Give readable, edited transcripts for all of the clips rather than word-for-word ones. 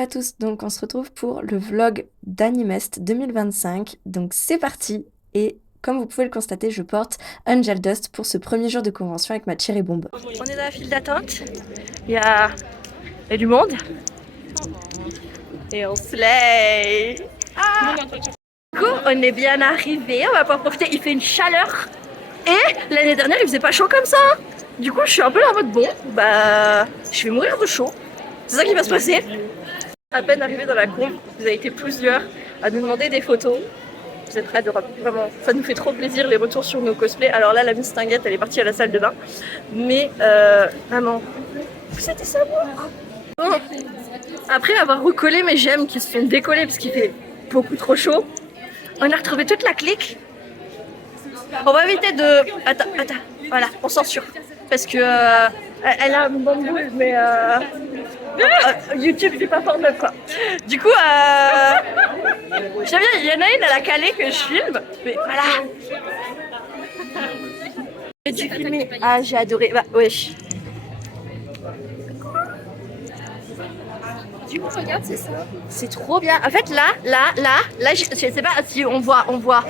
à tous, donc on se retrouve pour le vlog d'Animest 2025, donc c'est parti et comme vous pouvez le constater, je porte Angel Dust pour ce premier jour de convention avec ma Cherry Bomb. On est dans la file d'attente, il y a du monde et on slay. Du coup, on est bien arrivé, on va pouvoir profiter, il fait une chaleur et l'année dernière il faisait pas chaud comme ça. Du coup je suis un peu là en mode bon, bah je vais mourir de chaud, c'est ça qui va se passer. À peine arrivé dans la conf, vous avez été plusieurs à nous demander des photos. Vous êtes adorables, vraiment. Ça nous fait trop plaisir les retours sur nos cosplays. Alors là, la Miss Tinguette, elle est partie à la salle de bain. Mais vraiment, vous êtes savoir. Bon. Après avoir recollé mes gemmes qui se sont décollées parce qu'il fait beaucoup trop chaud, on a retrouvé toute la clique. On va éviter de... Attends, voilà, on censure. Parce que elle a une bonne boule, mais YouTube c'est pas formel quoi. Du coup, j'aime bien, il y en a une à la calée que je filme, mais voilà. J'ai filmé, ah j'ai adoré, bah wesh. Du coup, regarde, c'est ça. C'est trop bien. En fait, là, je sais pas si on voit.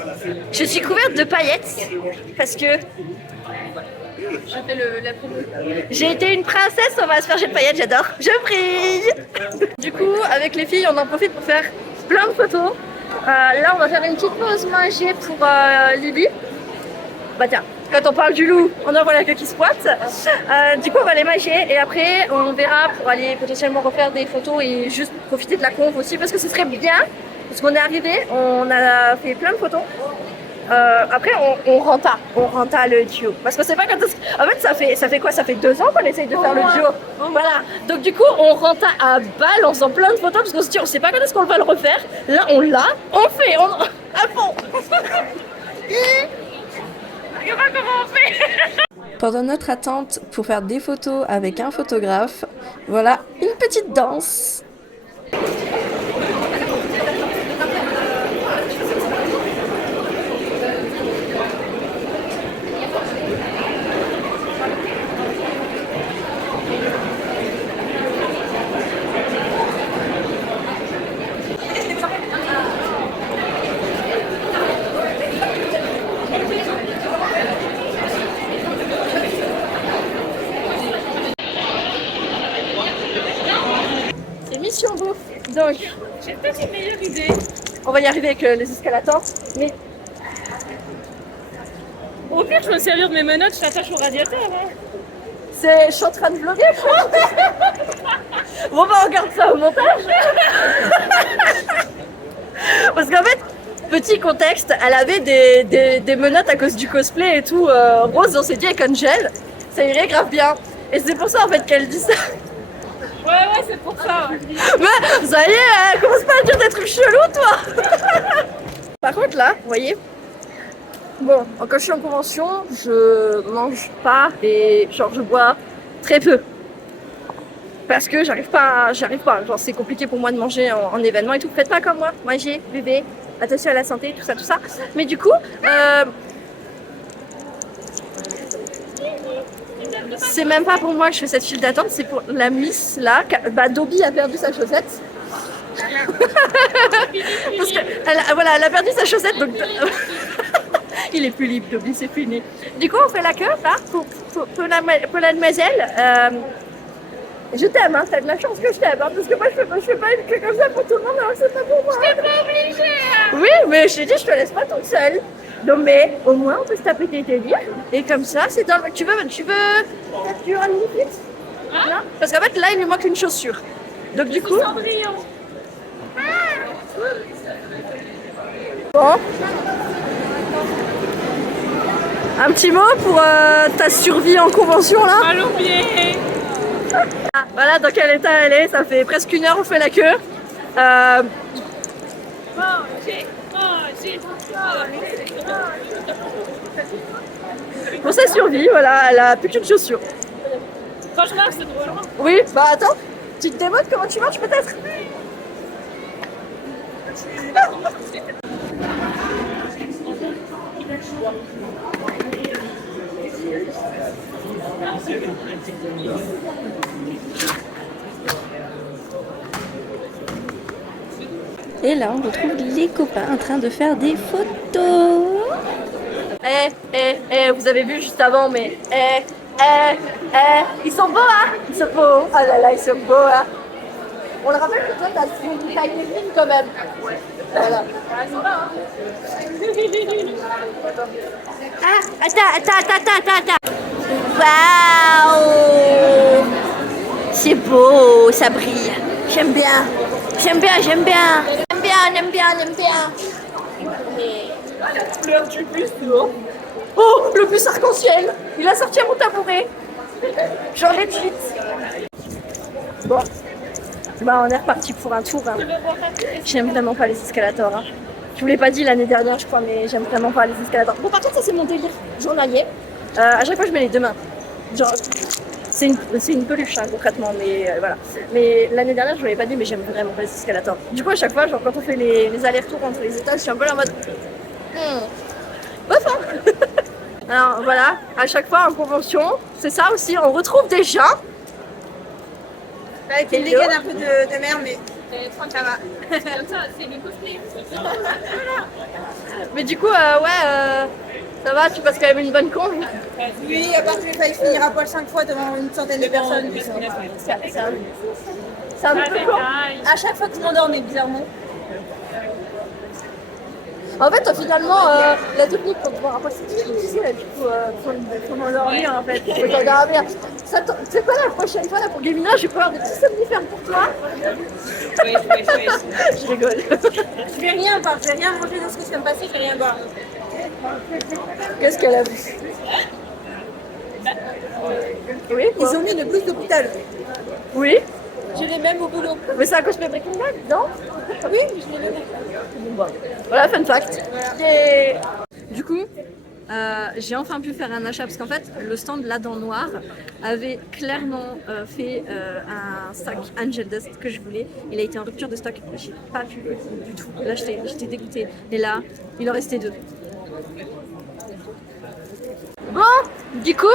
Je suis couverte de paillettes parce que j'ai été une princesse, on m'a aspergé de paillettes, j'adore. Je brille. Du coup, avec les filles, on en profite pour faire plein de photos. Là, on va faire une petite pause manger pour Lily. Bah tiens, quand on parle du loup, on en voit la queue qui squatte. Du coup, on va les manger et après, on verra pour aller potentiellement refaire des photos et juste profiter de la conf aussi parce que ce serait bien. Parce qu'on est arrivé, on a fait plein de photos. Après, on renta le duo. Parce que c'est pas quand en fait, ça fait quoi? Ça fait 2 ans qu'on essaye de faire le duo. Voilà. Donc du coup, on renta à balle en faisant plein de photos parce qu'on se dit, on sait pas quand est-ce qu'on va le refaire. Là, on l'a, on fait, à fond. Je sais pas comment on fait. Pendant notre attente pour faire des photos avec un photographe, voilà une petite danse. Mission bouffe. Donc, j'ai peut-être une meilleure idée. On va y arriver avec les escalators, mais au pire, je vais me servir de mes menottes, je t'attache au radiateur. Hein. Je suis en train de vlogger. Bon, bah, on regarde ça au montage. Parce qu'en fait, petit contexte, elle avait des menottes à cause du cosplay et tout. Rose, on s'est dit avec Angel, ça irait grave bien. Et c'est pour ça en fait qu'elle dit ça. Ouais, c'est pour ça. Mais ça y est, commence pas à dire des trucs chelous, toi. Par contre, là, vous voyez, bon, quand je suis en convention, je mange pas et genre je bois très peu. Parce que j'arrive pas. Genre, c'est compliqué pour moi de manger en événement et tout. Faites pas comme moi, mangez, buvez, attention à la santé, tout ça. Mais du coup, c'est même pas pour moi que je fais cette file d'attente, c'est pour la Miss là. Bah, Dobby a perdu sa chaussette. Parce que elle a perdu sa chaussette donc. Il est plus libre, Dobby, c'est fini. Du coup, on fait la queue là pour la demoiselle. Je t'aime, hein, t'as de la chance que je t'aime, hein, parce que moi je fais pas une queue comme ça pour tout le monde, alors c'est pas pour moi. Je t'ai pas obligée. Hein. Oui, mais je t'ai dit, je te laisse pas toute seule. Non mais au moins on peut se taper tes délires et comme ça c'est dans le... Tu veux un limite hein? Parce qu'en fait là il lui manque une chaussure. Donc du coup... Cendrillon. Bon. Un petit mot pour ta survie en convention là. Mal au pied. Voilà dans quel état elle est, ça fait presque 1 heure on fait la queue. Pour sa survie, voilà, elle a plus qu'une chaussure. Quand je marche, c'est drôle. Oui, bah attends, tu te démodes comment tu marches peut-être? Et là, on retrouve les copains en train de faire des photos. Vous avez vu juste avant, mais ils sont beaux, hein? Ils sont beaux. Oh là là, ils sont beaux, hein? On le rappelle que toi, t'as été fine quand même. Voilà. Ah, attends. Waouh! C'est beau, ça brille. J'aime bien. La couleur du bus, non? Oh, le bus arc-en-ciel! Il a sorti à mon tabouret. J'en ai de suite. Bon. Bah, on est reparti pour un tour. Hein. J'aime vraiment pas les escalators. Hein. Je vous l'ai pas dit l'année dernière, je crois, mais j'aime vraiment pas les escalators. Bon, par contre, ça, c'est mon délire journalier. À chaque fois, je mets les deux mains. Genre, c'est une peluche, hein, concrètement, mais voilà. Mais l'année dernière, je vous l'avais pas dit, mais j'aime vraiment pas les escalators. Du coup, à chaque fois, genre, quand on fait les allers-retours entre les étages, je suis un peu là en mode. Bof, hein. Alors, voilà, à chaque fois en convention, c'est ça aussi, on retrouve des gens. Avec une dégaine un peu de mer, mais ça va. C'est le cosplay. Mais du coup, ça va, tu passes quand même une bonne con. Oui, à part que j'ai failli finir à poil 5 fois devant une centaine de personnes. C'est un peu con. À chaque fois que je m'endormais, bizarrement. En fait, finalement, la technique pour pouvoir après c'est difficile, du coup, faut m'endormir en fait, faut t'endormir. C'est quoi la prochaine fois là pour Gamina, je vais pouvoir des petits somnifères pour toi. Oui. Je rigole. Je vais rien boire, je vais rien manger dans ce qui se vient de passer, je vais rien boire. Qu'est-ce qu'elle a vu? Oui, Ils ont mis une blouse d'hôpital. Oui, Je l'ai même au boulot. mais c'est à cause de Breaking Bad, non? Oui, je l'ai même. Voilà, fun fact. Voilà. Et... Du coup, j'ai enfin pu faire un achat parce qu'en fait, le stand là dans noir avait clairement fait un sac Angel Dust que je voulais. Il a été en rupture de stock. J'ai pas pu du tout l'acheter. J'étais dégoûtée. Et là, il en restait 2. Bon, du coup,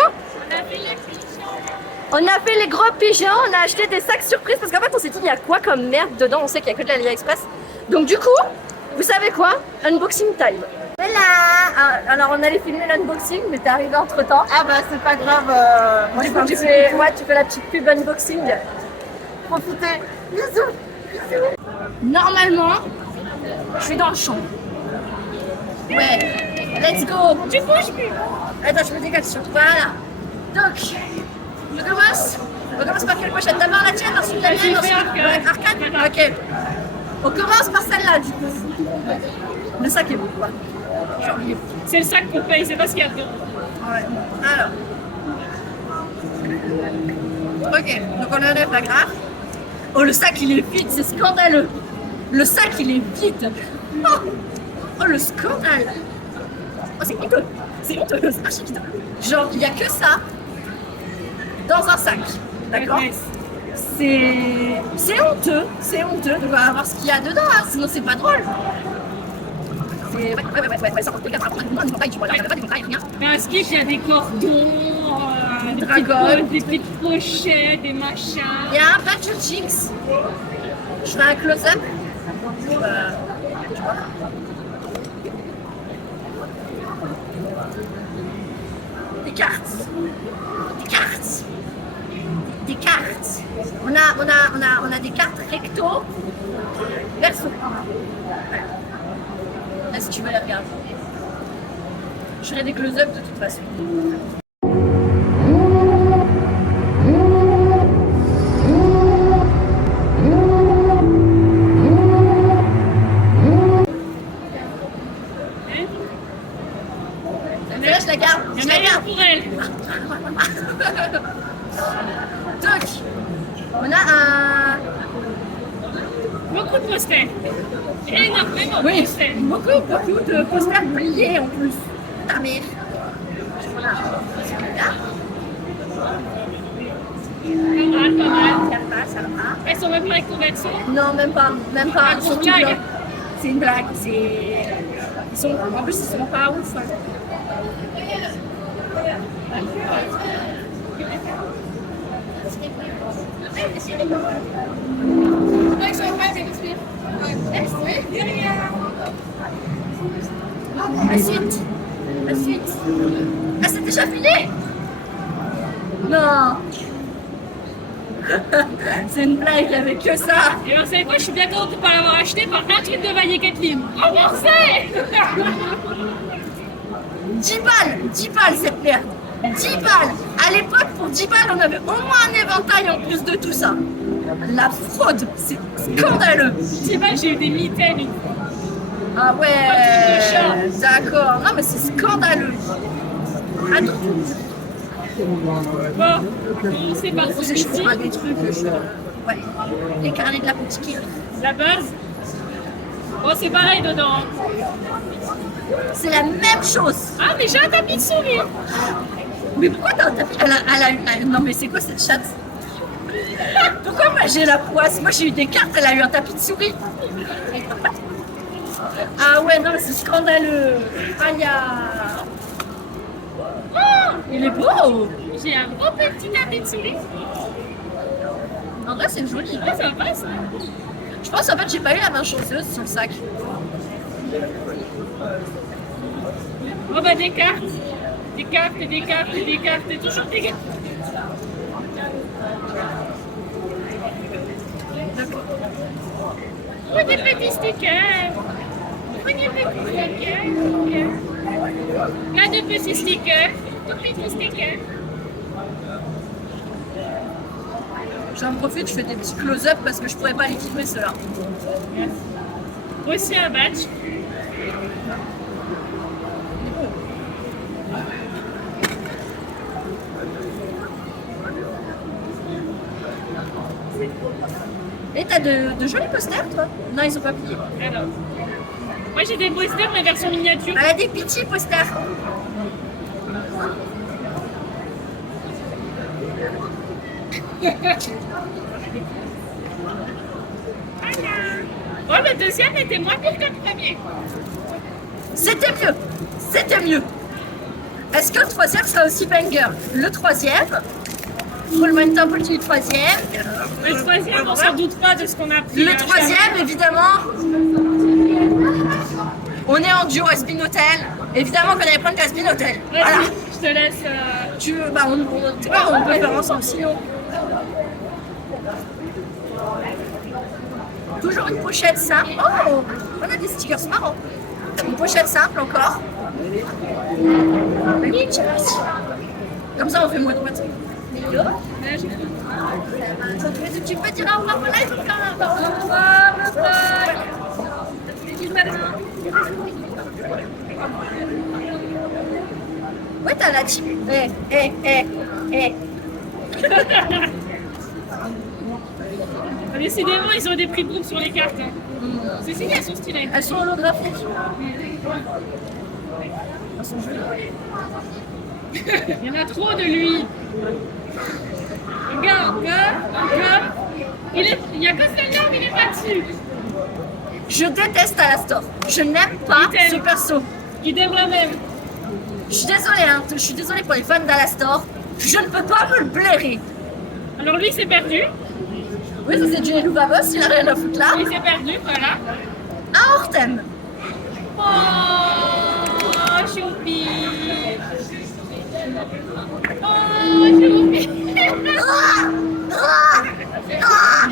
on a fait les gros pigeons. On a acheté des sacs surprises parce qu'en fait, on s'est dit il y a quoi comme merde dedans. On sait qu'il y a que de l'AliExpress. Donc du coup, vous savez quoi? Unboxing time. Voilà. Alors on allait filmer l'unboxing, mais t'es arrivé entre temps. Ah bah c'est pas grave. Moi Du je coup, tu fais la petite pub unboxing. Profitez. Bisous. Normalement, je suis dans le champ. Ouais. Let's go. Tu bouges plus. Attends, je me dégage sur. Voilà. Donc, je commence. On commence par quelle pochette? D'abord la tienne, ensuite la mienne, ensuite Arcane. Ok. On commence par celle-là, du coup. Le sac est beau, quoi. C'est le sac qu'on paye, c'est pas ce qu'il y a dedans. Ouais. Alors. Ok, donc on enlève la graffe. Oh, le sac il est vide, c'est scandaleux. Le sac il est vide. Oh le scandale. Oh, c'est honteux. C'est honteux, c'est archi vide. Genre, il n'y a que ça dans un sac. D'accord? C'est honteux. C'est honteux de voir ce qu'il y a dedans, hein, sinon c'est pas drôle. Ouais, ça coûte 4 tu vois, rien. Mais est-ce qu'il y a des cordons, des dragons, des petites pochettes, des machins? Il y a un patch de Jinx. Je fais un close-up. Des cartes. On a des cartes recto, verso. Là, si tu veux la regarder. Je ferai des close-up de toute façon. Mais là, je la garde. Il y en a rien pour elle. Donc, on a un... Beaucoup de posters. Énormément de Oui, posters. beaucoup de posters brillés en plus. Ta mère. Voilà. Pas mal. Ça va. Elles sont même pas avec ton verso. Non, même pas. Ah, Ils sont une blague. blancs. C'est une blague. En plus, ils sont pas ouf. Hein. La suite. La suite. Ah, c'est déjà fini? Non. C'est une blague, il n'y avait que ça. Et vous savez quoi, je suis bien contente de ne pas l'avoir acheté par un truc de Vaillé Kathleen. Remboursé. 10 balles, 10 balles cette merde. 10 balles. À l'époque, pour 10 balles, on avait au moins un éventail en plus de tout ça. La fraude, c'est scandaleux. Je sais pas, j'ai eu des mitaines. Ah Pas ouais, de chat. d'accord. Non mais c'est scandaleux. Attends, Bon, c'est pas je trouve pas des trucs. Ouais, les carnets de la boutique. La base. Bon, c'est pareil dedans. C'est la même chose. Ah, mais j'ai un tapis de souris. Mais pourquoi t'as un tapis non mais c'est quoi cette chatte? Pourquoi moi j'ai la poisse? Moi j'ai eu des cartes, elle a eu un tapis de souris. Ah ouais, non mais c'est scandaleux. Aïe. Oh, il est beau. J'ai un beau petit tapis de souris. En vrai c'est joli. Ah, ça passe. Je pense en fait j'ai pas eu la main chanceuse sur le sac. Oh bah des cartes. Des cartes et des cartes et des cartes et toujours des cartes. Oh, des petits stickers. Oh, des petits stickers. Là, des petits stickers. Des petits stickers. J'en profite, je fais des petits close-up parce que je pourrais pas les filmer ceux-là. Aussi un badge. Et t'as de jolis posters toi? Non, ils sont pas pliés. Alors. Moi, j'ai des posters, mais version miniature. Elle a des petits posters. Oh, le deuxième était moins pire que le premier. C'était mieux. C'était mieux. Est-ce que le troisième sera aussi banger? Le troisième, roulement de tambour du troisième. Le troisième, on s'en doute pas de ce qu'on a pris. Le troisième, évidemment, on est en duo à Spin Hotel. Évidemment qu'on allait prendre la Spin Hotel. Vas-y, Voilà. je te laisse. Tu veux, bah on peut faire ensemble sinon. Toujours une pochette simple. Oh, on a des stickers marrants. Une pochette simple encore. Oui, merci. Comme ça, on fait moins de moitié. Tu peux dire au revoir au live ou pas? Au revoir, ouais, t'as la team. Décidément, ils ont des prix de groupe sur les cartes. Hein. C'est si, elles sont stylées. Elles sont holographiques. Elles sont jolies. Il y en a trop de lui. Regarde, regarde. Il y a que celle-là, mais il est pas dessus. Je déteste Alastor. Je n'aime pas Il t'aime. ce perso. Il t'aime la même. Je suis désolée, hein. Je suis désolée pour les fans d'Alastor. Je ne peux pas me le blairer. Alors lui, c'est perdu. Oui, ça c'est Johnny Louvavos, il a rien à foutre là. Il s'est perdu, voilà. Un Hortem. Oh, choupi. Oh, choupi. Ah, ah, ah.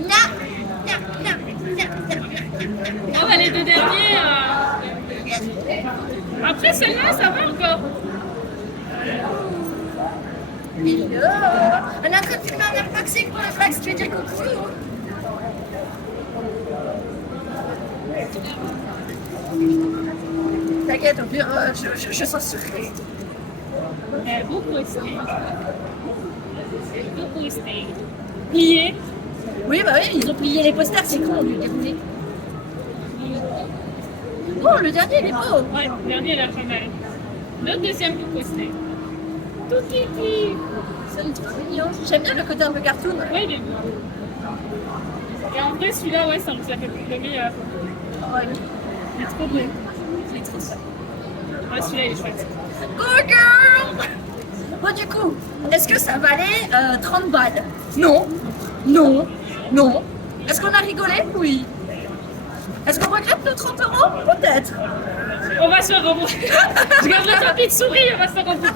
Nya, nya, nya, nya, nya. Oh, bah, les deux derniers. Après, celle-là, ça va encore. Hello. On est en train de filmer un unboxing pour le flex, tu veux dire coucou? T'inquiète, au pire, je censurerai. Beaucoup resté. Beaucoup resté. Plié. Oui, bah oui, ils ont plié les posters, c'est con, du déroulé. Oh, le dernier, il est beau. Ouais, le dernier, il a pas mal. Le deuxième, beaucoup resté. Tout petit. C'est trop mignon. J'aime bien le côté un peu cartoon. Ouais, il est beau. Et en vrai, celui-là, ouais, ça me fait plus le meilleur. Ouais. Il est trop beau. Il est trop ça. Ouais, celui-là, il est chouette. Go girl! Bon, du coup, est-ce que ça valait 30 balles? Non, non, non, Est-ce qu'on a rigolé? Oui. Est-ce qu'on regrette nos 30 euros? Peut-être. On va se rembourser. Je garderai ta petite souris, on va se rembourser.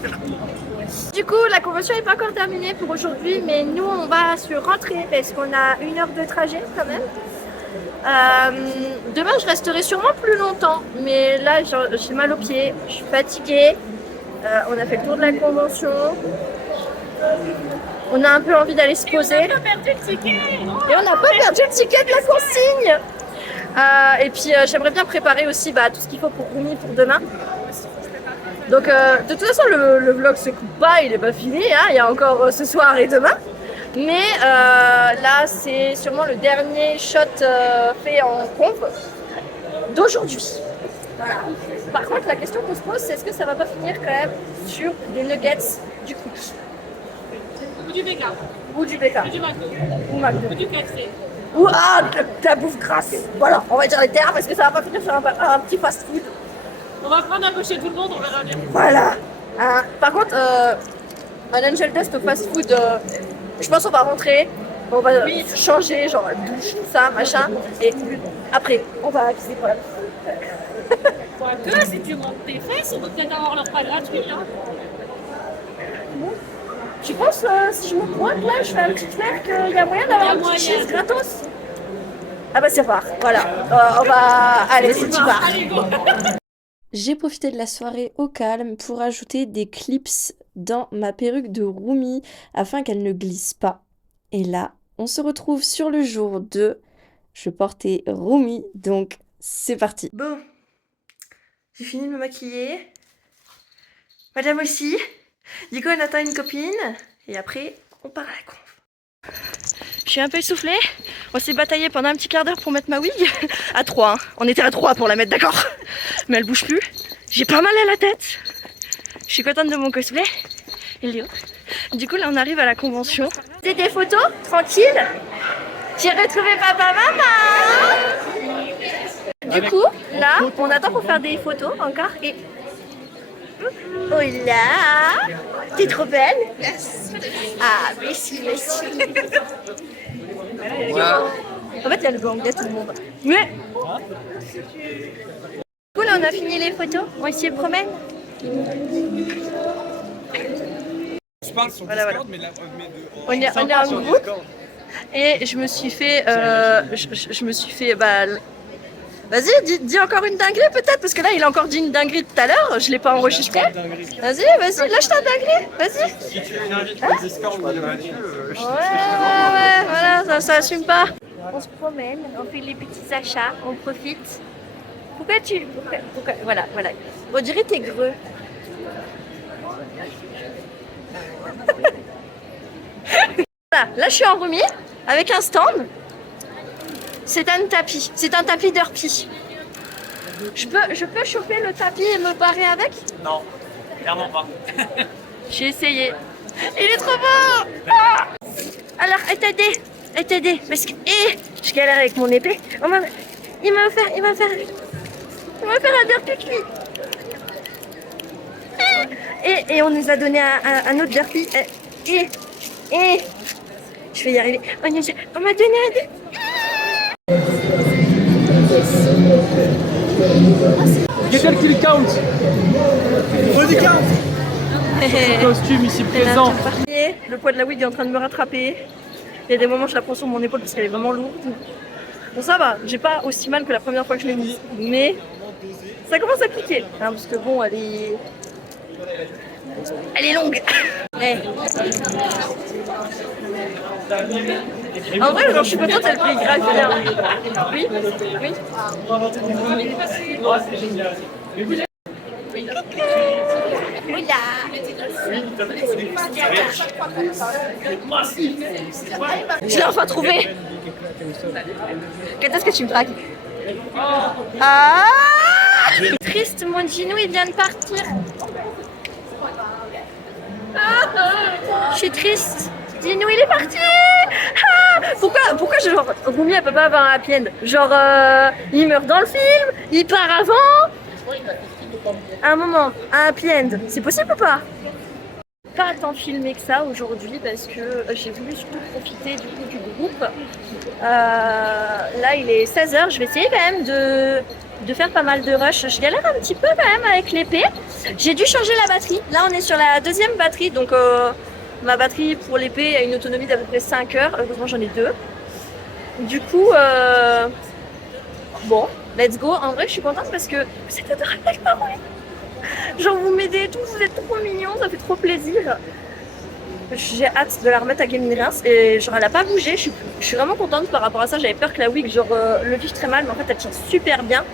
Du coup, la convention n'est pas encore terminée pour aujourd'hui, mais nous, on va se rentrer parce qu'on a 1 heure de trajet quand même. Demain, je resterai sûrement plus longtemps, mais là, j'ai mal aux pieds, je suis fatiguée. On a fait le tour de la convention. On a un peu envie d'aller se poser. On n'a pas perdu le ticket. Et on n'a pas perdu le ticket de la consigne. Et puis j'aimerais bien préparer aussi tout ce qu'il faut pour Rumi pour demain. Donc de toute façon le vlog se coupe pas, il est pas fini, hein. Il y a encore ce soir et demain. Mais là c'est sûrement le dernier shot fait en conf d'aujourd'hui. Voilà. Par contre la question qu'on se pose c'est est-ce que ça va pas finir quand même sur des nuggets du cookie Ou du Vega. ou du BK Ou du McDo. ou McDo. Ou du KFC. Ou de la bouffe grasse. Voilà, on va dire les termes parce que ça va pas finir sur un petit fast-food. On va prendre un peu chez tout le monde, on verra bien. Voilà. Par contre, un Angel Dust au fast-food, je pense qu'on va rentrer, on va changer, genre douche, tout ça, machin, et après, on va acquiser pour la Quoique, si tu montes tes fesses, on peut peut-être avoir leur pas gratuit. Hein. Tu penses, si je me pointe là, je fais un petit flair qu'il y a moyen d'avoir un petit cheese gratos? Ah bah c'est rare, voilà. On va... Allez, c'est du bar. Allez, go. J'ai profité de la soirée au calme pour ajouter des clips dans ma perruque de Rumi afin qu'elle ne glisse pas. Et là, on se retrouve sur le jour 2. Je portais Rumi, donc c'est parti. Bon, j'ai fini de me maquiller. Madame aussi. Du coup, on attend une copine. Et après, on part à la conf. Je suis un peu essoufflée. On s'est bataillé pendant un petit quart d'heure pour mettre ma wig. À 3, hein. On était à 3 pour la mettre, d'accord. Mais elle bouge plus. J'ai pas mal à la tête. Je suis contente de mon cosplay. Hello. Du coup, là, on arrive à la convention. C'est des photos tranquilles. J'ai retrouvé papa, maman. Du coup, là, on attend pour faire des photos encore. Et oh là, t'es trop belle. Ah, merci, merci. En fait, il y a le gang, il y a tout le monde. Mais cool, on a fini les photos. On se promène. Je parle sur Voilà, Discord, mais là, On est en groupe. Et je me suis fait, vas-y, dis encore une dinguerie peut-être, parce que là il a encore dit une dinguerie tout à l'heure, je l'ai pas enregistré. Vas-y, lâche ta dinguerie, vas-y. si tu m'invites au Discord de Mathieu, Ouais, voilà, ça assume pas. On se promène, on fait les petits achats, on profite. Pourquoi voilà. On dirait t'es greux. Voilà, là je suis en Rumi avec un stand. C'est un tapis d'Urpi. Je peux choper le tapis et me barrer avec? non, clairement pas. J'ai essayé. Il est trop beau! Ah, alors, attendez, parce que je galère avec mon épée. Il m'a offert un Derpy cuit. Et on nous a donné un autre Derpy. Et je vais y arriver. On m'a donné un. Quelqu'un qui le count. Costume ici présent. Le poids de la wig est en train de me rattraper. Il y a des moments où je la prends sur mon épaule parce qu'elle est vraiment lourde. Bon, ça va, j'ai pas aussi mal que la première fois que je l'ai mise. Mais ça commence à piquer. Hein, parce que bon, elle est longue. En vrai, genre, je suis contente, elle plie grave bien. Oui. Je l'ai enfin trouvé. Quand est-ce que tu me dragues? Ah! Triste, mon Ginou, il vient de partir. Je suis triste. Ginou, il est parti. Ah! Pourquoi genre, Rumi, elle peut pas avoir un happy end? Genre, il meurt dans le film, il part avant. Un moment, un happy end, c'est possible ou pas? pas tant filmé que ça aujourd'hui parce que j'ai voulu surtout profiter du coup du groupe. Là il est 16h, je vais essayer quand même de faire pas mal de rush. Je galère un petit peu quand même avec l'épée. J'ai dû changer la batterie. Là on est sur la deuxième batterie, donc ma batterie pour l'épée a une autonomie d'à peu près 5 heures. Heureusement j'en ai 2. Du coup, bon, let's go. En vrai je suis contente parce que vous êtes adorables avec ma main. Genre vous m'aidez et tout, vous êtes trop mignons, ça fait trop plaisir. J'ai hâte de la remettre à Gaming Reims et genre elle a pas bougé, je suis vraiment contente par rapport à ça. J'avais peur que la wig genre le vive très mal, mais en fait elle tient super bien.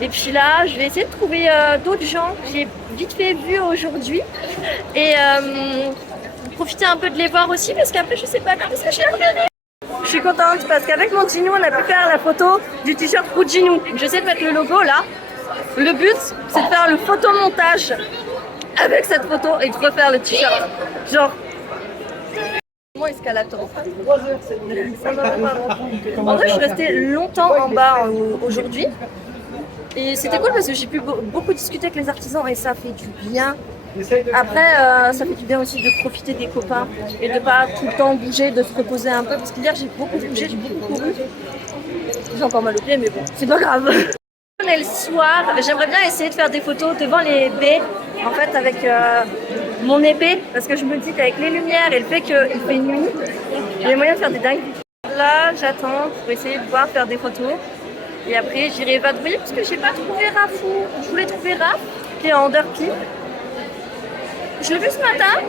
Et puis là je vais essayer de trouver d'autres gens que j'ai vite fait vu aujourd'hui et profiter un peu de les voir aussi parce qu'après je sais pas quand est-ce que je vais regarder. Je suis contente parce qu'avec mon Ginou on a pu faire la photo du t-shirt Ginou. J'essaie de mettre le logo là. Le but, c'est de faire le photomontage avec cette photo et de refaire le t-shirt. Genre, comment escalator. En vrai, je suis restée longtemps en bas aujourd'hui. Et c'était cool parce que j'ai pu beaucoup discuter avec les artisans et ça fait du bien. Après, ça fait du bien aussi de profiter des copains et de pas tout le temps bouger, de se reposer un peu. Parce qu'hier, j'ai beaucoup bougé, j'ai beaucoup couru. J'ai encore mal au pied, mais bon, c'est pas grave. On est le soir, j'aimerais bien essayer de faire des photos devant les baies, en fait avec mon épée, parce que je me dis qu'avec les lumières et le fait qu'il fait nuit, il y a moyen de faire des dingues. Là, j'attends pour essayer de pouvoir faire des photos, et après j'irai vadrouiller parce que j'ai pas trouvé Rafou. Je voulais trouver Raph, qui est en underpin. Je l'ai vu ce matin,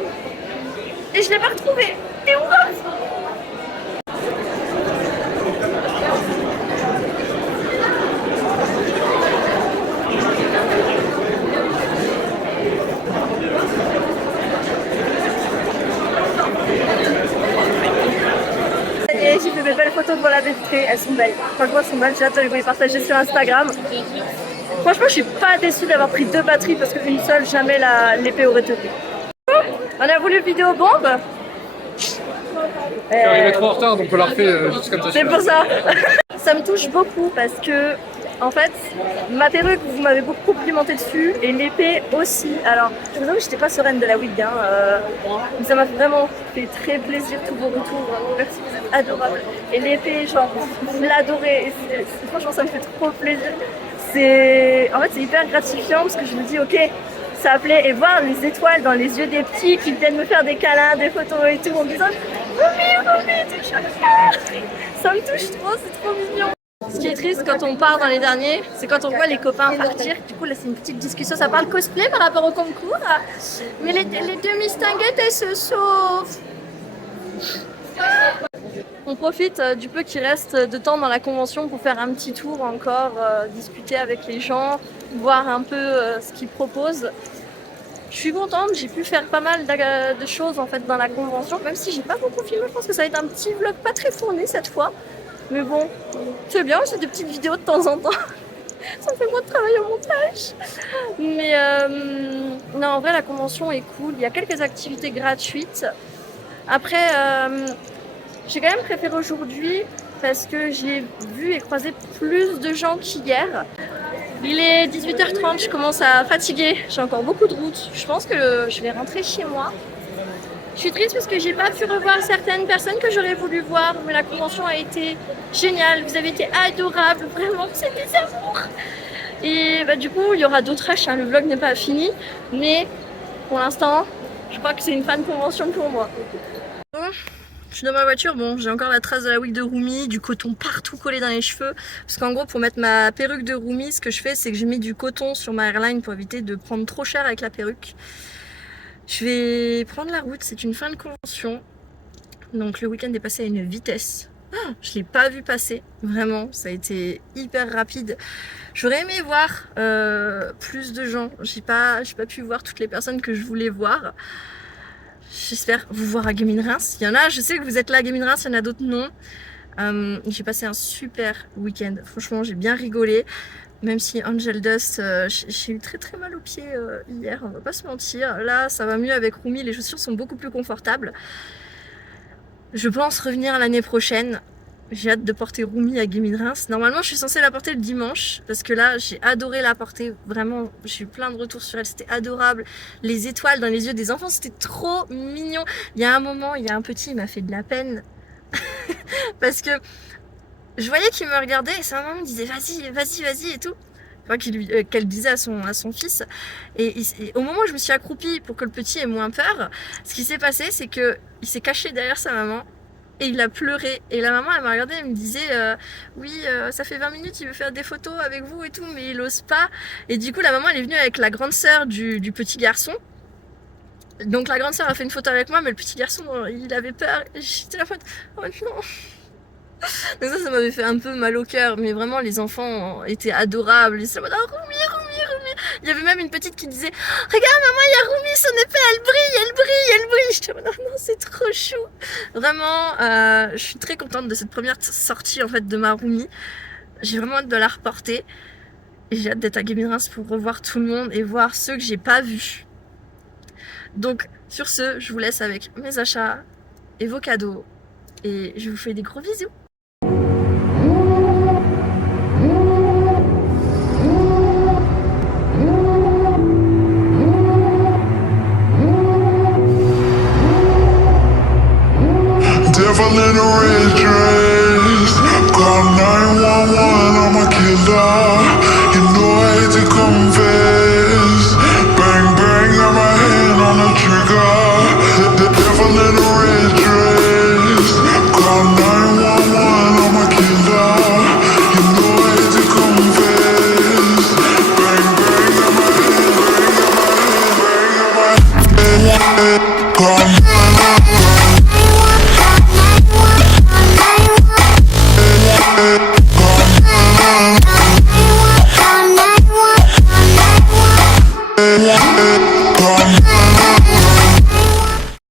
et je l'ai pas retrouvé. Et où Raph ? J'ai fait mes belles photos devant la baie vitrée, elles sont belles. Franchement, elles sont belles, j'ai hâte de vous les partager sur Instagram. Franchement, je suis pas déçue d'avoir pris 2 batteries parce qu'une seule, jamais l'épée aurait tenu. On a voulu vidéo bombe. Je suis arrivé trop en retard, donc on l'a refait juste comme ça. C'est pour ça. Ça me touche beaucoup parce que, en fait, ma perruque, vous m'avez beaucoup complimenté dessus et l'épée aussi. Alors, je vous avoue que j'étais pas sereine de la wig, hein, mais ça m'a vraiment fait très plaisir tous vos retours. Vraiment, merci, vous êtes adorables. Et l'épée, genre, vous l'adorez. Franchement, ça me fait trop plaisir. En fait, c'est hyper gratifiant parce que je me dis, ok, ça plaît. Et voir les étoiles dans les yeux des petits qui viennent me faire des câlins, des photos et tout en me disant, Romy, ça me touche trop, c'est trop mignon. Ce qui est triste quand on part dans les derniers, c'est quand on voit les copains partir. Du coup, là, c'est une petite discussion. Ça parle cosplay par rapport au concours. Mais les 2 mistinguettes, elles se sauvent. On profite du peu qui reste de temps dans la convention pour faire un petit tour encore, discuter avec les gens, voir un peu ce qu'ils proposent. Je suis contente, j'ai pu faire pas mal de choses en fait dans la convention, même si j'ai pas beaucoup filmé. Je pense que ça va être un petit vlog pas très fourni cette fois. Mais bon, c'est bien, c'est des petites vidéos de temps en temps. Ça me fait moins de travail au montage. Mais non, en vrai, la convention est cool. Il y a quelques activités gratuites. Après, j'ai quand même préféré aujourd'hui parce que j'ai vu et croisé plus de gens qu'hier. Il est 18h30, je commence à fatiguer. J'ai encore beaucoup de route. Je pense que je vais rentrer chez moi. Je suis triste parce que j'ai pas pu revoir certaines personnes que j'aurais voulu voir, mais la convention a été géniale. Vous avez été adorables, vraiment, c'est des amours. Et bah, du coup, il y aura d'autres rushs, hein. Le vlog n'est pas fini, mais pour l'instant, je crois que c'est une fan convention pour moi. Je suis dans ma voiture, bon, j'ai encore la trace de la wig de Roumi, du coton partout collé dans les cheveux. Parce qu'en gros, pour mettre ma perruque de Roumi, ce que je fais, c'est que je mets du coton sur ma hairline pour éviter de prendre trop cher avec la perruque. Je vais prendre la route, c'est une fin de convention. Donc le week-end est passé à une vitesse. Oh, je ne l'ai pas vu passer, vraiment, ça a été hyper rapide. J'aurais aimé voir plus de gens. J'ai pas pu voir toutes les personnes que je voulais voir. J'espère vous voir à Gaming Reims. Il y en a, je sais que vous êtes là à Gaming Reims, il y en a d'autres non. J'ai passé un super week-end. Franchement, j'ai bien rigolé. Même si Angel Dust, j'ai eu très mal aux pieds hier, on va pas se mentir. Là, ça va mieux avec Roumi, les chaussures sont beaucoup plus confortables. Je pense revenir l'année prochaine. J'ai hâte de porter Rumi à Gaming Reims. Normalement, je suis censée la porter le dimanche parce que là, j'ai adoré la porter. Vraiment, j'ai eu plein de retours sur elle. C'était adorable. Les étoiles dans les yeux des enfants, c'était trop mignon. Il y a un moment, il y a un petit, il m'a fait de la peine parce que je voyais qu'il me regardait et sa maman me disait vas-y, vas-y, vas-y et tout. Enfin, qu'elle disait à son fils. Et au moment où je me suis accroupie pour que le petit ait moins peur, ce qui s'est passé, c'est que il s'est caché derrière sa maman. Et il a pleuré. Et la maman, elle m'a regardée, elle me disait oui, ça fait 20 minutes, il veut faire des photos avec vous et tout, mais il ose pas. Et du coup, la maman, elle est venue avec la grande sœur du petit garçon. Donc la grande sœur a fait une photo avec moi, mais le petit garçon, il avait peur. Et j'étais la faute. Oh non. Donc ça m'avait fait un peu mal au cœur. Mais vraiment, les enfants étaient adorables. Ils étaient en mode, oh, Rumi, Rumi, Rumi. Il y avait même une petite qui disait regarde maman, il y a Rumi, son épée, elle brille, elle brille, elle brille. J'étais en mode, non, c'est trop chou. Vraiment, je suis très contente de cette première sortie en fait de ma Rumi. J'ai vraiment hâte de la reporter. Et j'ai hâte d'être à Gaming Reims pour revoir tout le monde et voir ceux que j'ai pas vus. Donc sur ce, je vous laisse avec mes achats et vos cadeaux. Et je vous fais des gros bisous. Devil in a red dress, call 911, I'm a killer.